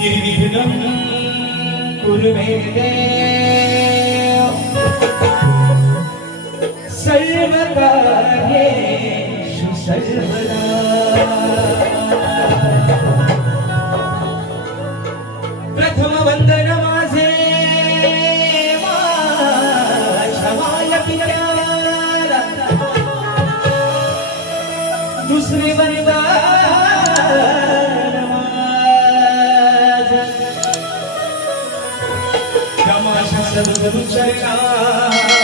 निर्विघ्नं कुरु मे देव सर्वकार्येषु सर्वदा प्रथम ஆனந்தம் சரணா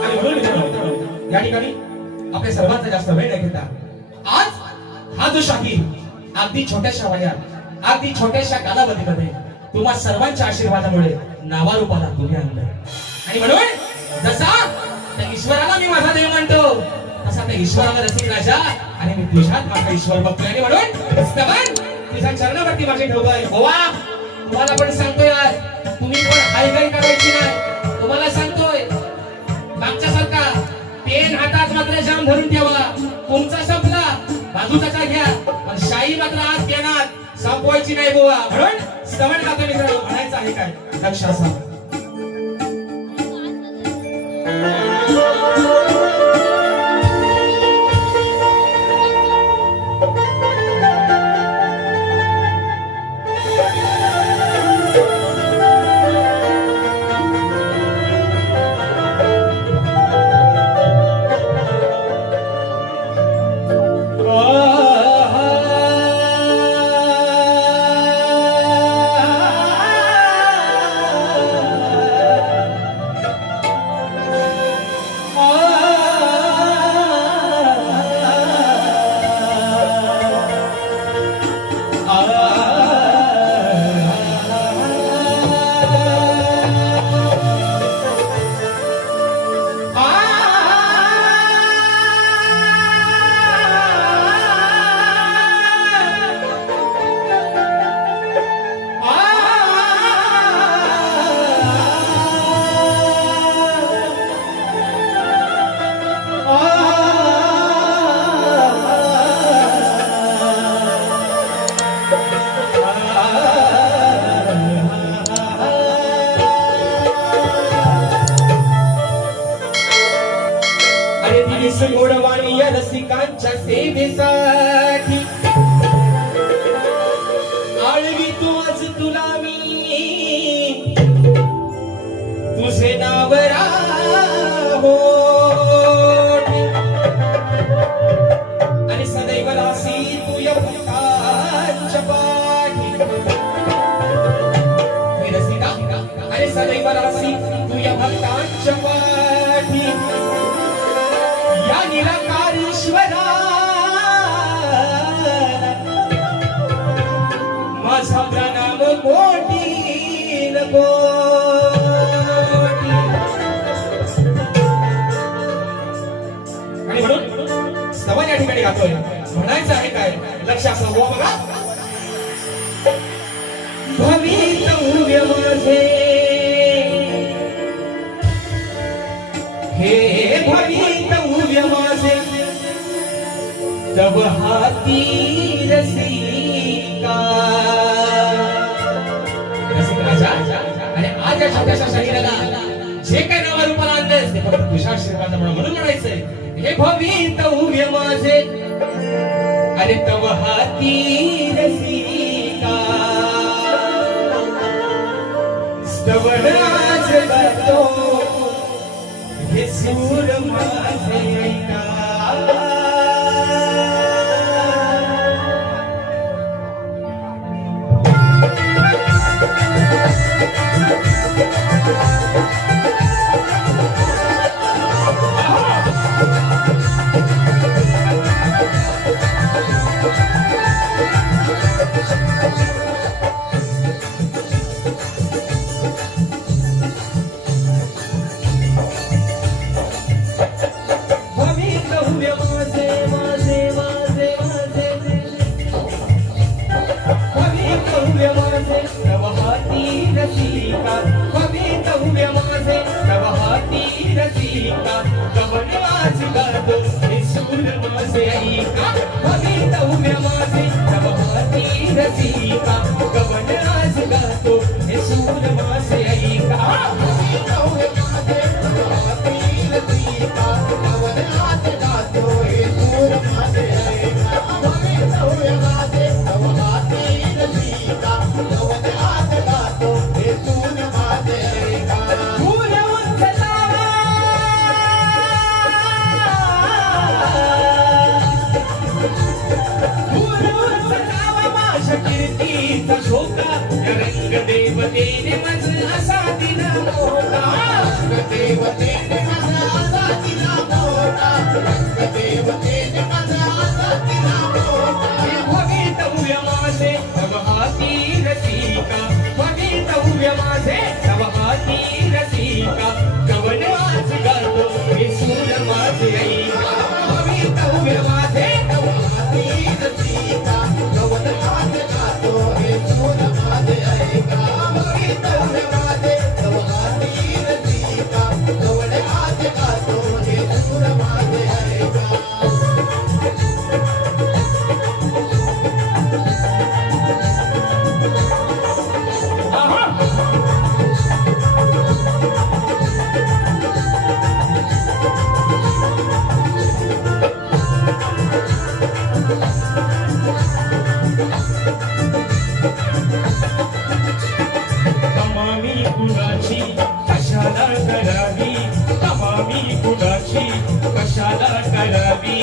आणि म्हणून मित्रांनो, या ठिकाणी आपल्या सर्वांचा जास्त वेळ न घेता आज हा जो शाही अगदी छोट्याशा वयात अगदी छोट्याशा कालावधीमध्ये तुम्हा सर्वांच्या आशीर्वादामुळे नावारूपाला तुम्ही आणलं आणि म्हणून जसा त्या ईश्वराला मी माझा देव म्हणतो तसा त्या ईश्वराला रसिक राजा आणि मी तुझ्यात माझा ईश्वर बघतोय. आणि म्हणून तुझ्या चरणावरती माझे ठेवतोय गोवा तुम्हाला पण सांगतोय आज. तुम्ही पण हायगाई करायची नाही. तुम्हाला सांगतोय. मागच्या सारखा पेन हातात मात्र जाम धरून ठेवा. तुमचा संपला. बाजूचा घ्या. पण शाही मात्र आज घेणार संपवायची नाही बोवा. म्हणून श्रवण खातो मित्रांनो. म्हणायचं आहे काय? लक्षात सांगा रसिकांच्या सेवेचा जब हाथी रसिका। रसिक राजा। आणि आज या छोट्याशा शरीराला जे काही नावा रूपाला आणलंय ते फक्त तुषार श्रीराजा म्हणून म्हणायचंय. हे भवित उभे माझे. अरे तव हाती रसिका। स्तवराज गातो हे सूर माझे ऐका. करावी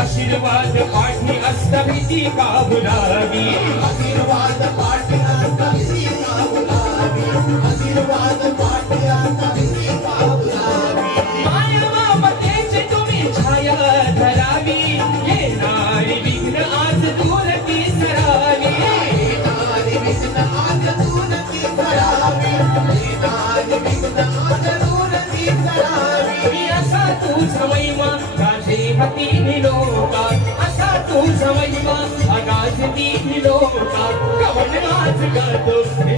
आशीर्वाद पाठी अष्टमीची का बुलावी आशीर्वाद पाठी अष्टमीची का बुलावी आशीर्वाद पाठी अष्टमीची का बुलावी माया ममतेची तुम्ही छाया धरावी. हे नारी विघ्न आज दूर ती सरावी नारी विघ्न आज दूर ती सरावी नारी विघ्न esse.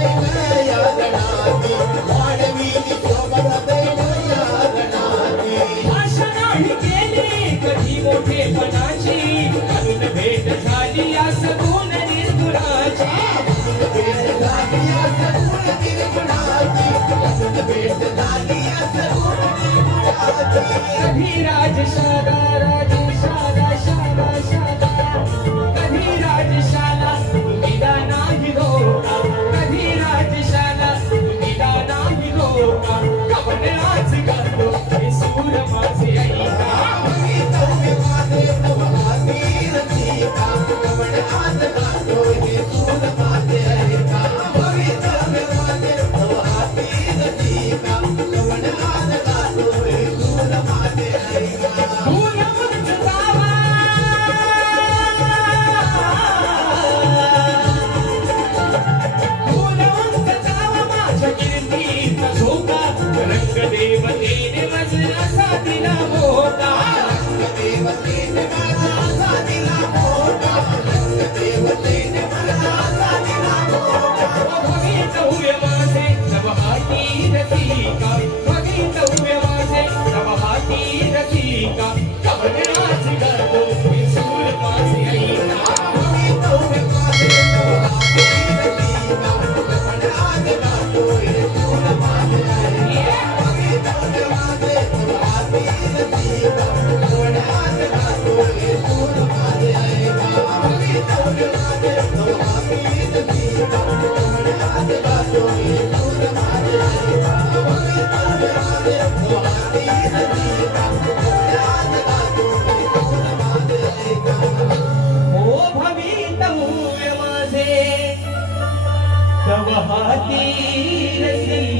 अभिराज शादारा माझे तव हाती नसीब